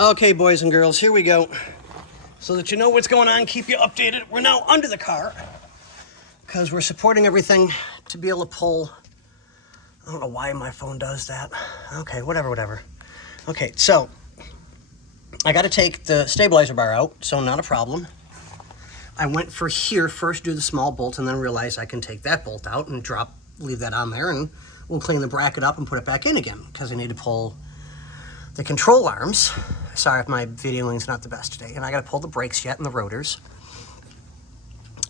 Okay, boys and girls, here we go. So that you know what's going on, keep you updated. We're now under the car because we're supporting everything to be able to pull. I don't know why my phone does that. Okay, whatever. Okay, so I got to take the stabilizer bar out, so not a problem. I went for here first, do the small bolt, and then realized I can take that bolt out and leave that on there, and we'll clean the bracket up and put it back in again because I need to pull the control arms. Sorry if my videoing's not the best today. And I got to pull the brakes yet and the rotors.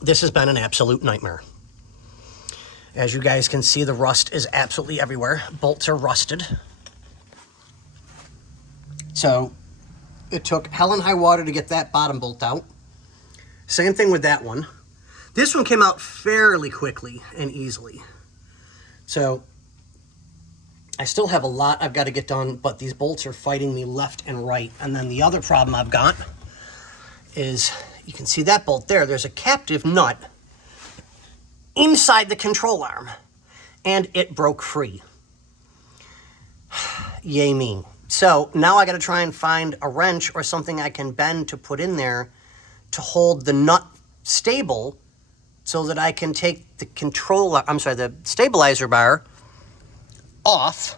This has been an absolute nightmare. As you guys can see, the rust is absolutely everywhere. Bolts are rusted. So it took hell and high water to get that bottom bolt out. Same thing with that one. This one came out fairly quickly and easily. So I still have a lot I've got to get done, but these bolts are fighting me left and right. And then the other problem I've got is, you can see that bolt there. There's a captive nut inside the control arm, and it broke free. Yay me. So now I got to try and find a wrench or something I can bend to put in there to hold the nut stable so that I can take the stabilizer bar off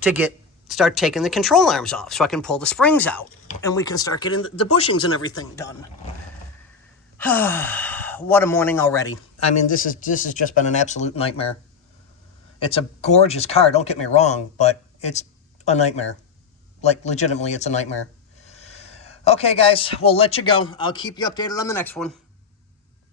to start taking the control arms off so I can pull the springs out and we can start getting the bushings and everything done. What a morning already. I mean, this has just been an absolute nightmare. It's a gorgeous car, don't get me wrong, but it's a nightmare. Like, legitimately, it's a nightmare. Okay, guys, we'll let you go. I'll keep you updated on the next one.